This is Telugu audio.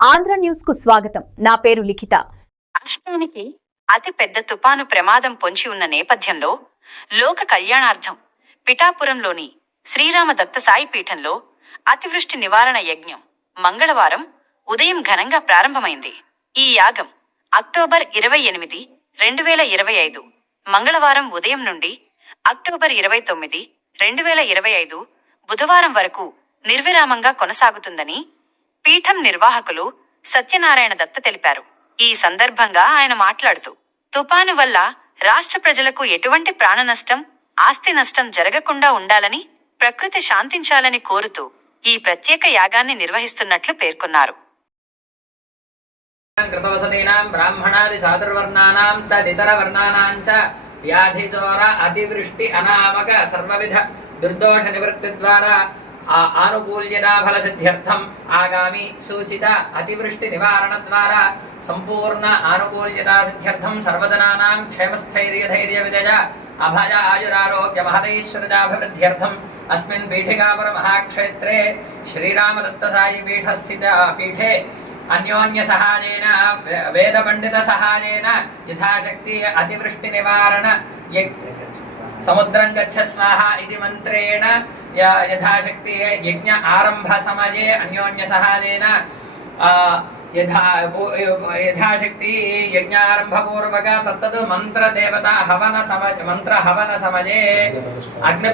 ఆంధ్ర న్యూస్కు స్వాగతం. నా పేరు లిఖిత. రాష్ట్రానికి అతి పెద్ద తుపాను ప్రమాదం పొంచి ఉన్న నేపథ్యంలో లోక కళ్యాణార్థం పిఠాపురంలోని శ్రీరామ దత్త సాయి పీఠంలో అతివృష్టి నివారణ యజ్ఞం మంగళవారం ఉదయం ఘనంగా ప్రారంభమైంది. ఈ యాగం అక్టోబర్ ఇరవై ఎనిమిది రెండు వేల ఇరవై ఐదు మంగళవారం ఉదయం నుండి అక్టోబర్ ఇరవై తొమ్మిది రెండు వేల ఇరవై ఐదు బుధవారం వరకు నిర్విరామంగా కొనసాగుతుందని పీఠం నిర్వాహకులు సత్యనారాయణ దత్త తెలిపారు. ఈ సందర్భంగా ఆయన మాట్లాడుతూ తుపాను వల్ల రాష్ట్ర ప్రజలకు ఎటువంటి ప్రాణ నష్టం ఆస్తి నష్టం జరగకుండా ఉండాలని ప్రకృతి శాంతించాలని కోరుతూ ఈ ప్రత్యేక యాగాన్ని నిర్వహిస్తున్నట్లు పేర్కొన్నారు. కృతవసతీనాం బ్రాహ్మణాది చాతుర్వర్ణానాం తదితరవర్ణానాం చ వ్యాధిచోర అతివృష్టి అనామక సర్వవిధ దుర్దోష నివృత్తి ద్వారా ఆ ఆనుకూల్యతాఫల సిద్ధ్యర్థం ఆగామి సూచిత అతివృష్టి నివారణ ద్వారా సంపూర్ణ ఆనుకూల్యతా సిద్ధ్యర్థం సర్వజనానాం క్షేమస్థైర్యధైర్య విజయ అభయ ఆయురారోగ్య మహదైశ్వర్యాభివృద్ధ్యర్థం అస్మిన్ పీఠికాపుర మహాక్షేత్రే శ్రీరామదత్తసాయి పీఠస్థిత పీఠే అన్యోన్య సహాయేన వేద పండిత సహాయేన యథాశక్తి అతివృష్టి నివారణ యజ్ఞ సముద్రం గచ్చ స్వాహ ఇది మంత్రేణ. యథాశక్తి యజ్ఞ ఆరంభ సమయే అన్యోన్య సహాయేన. యథా యథాశక్తి యజ్ఞారంభ పూర్వక తత్తదు మంత్ర దేవత హవన సమ మంత్ర హవన సమయే. అగ్ని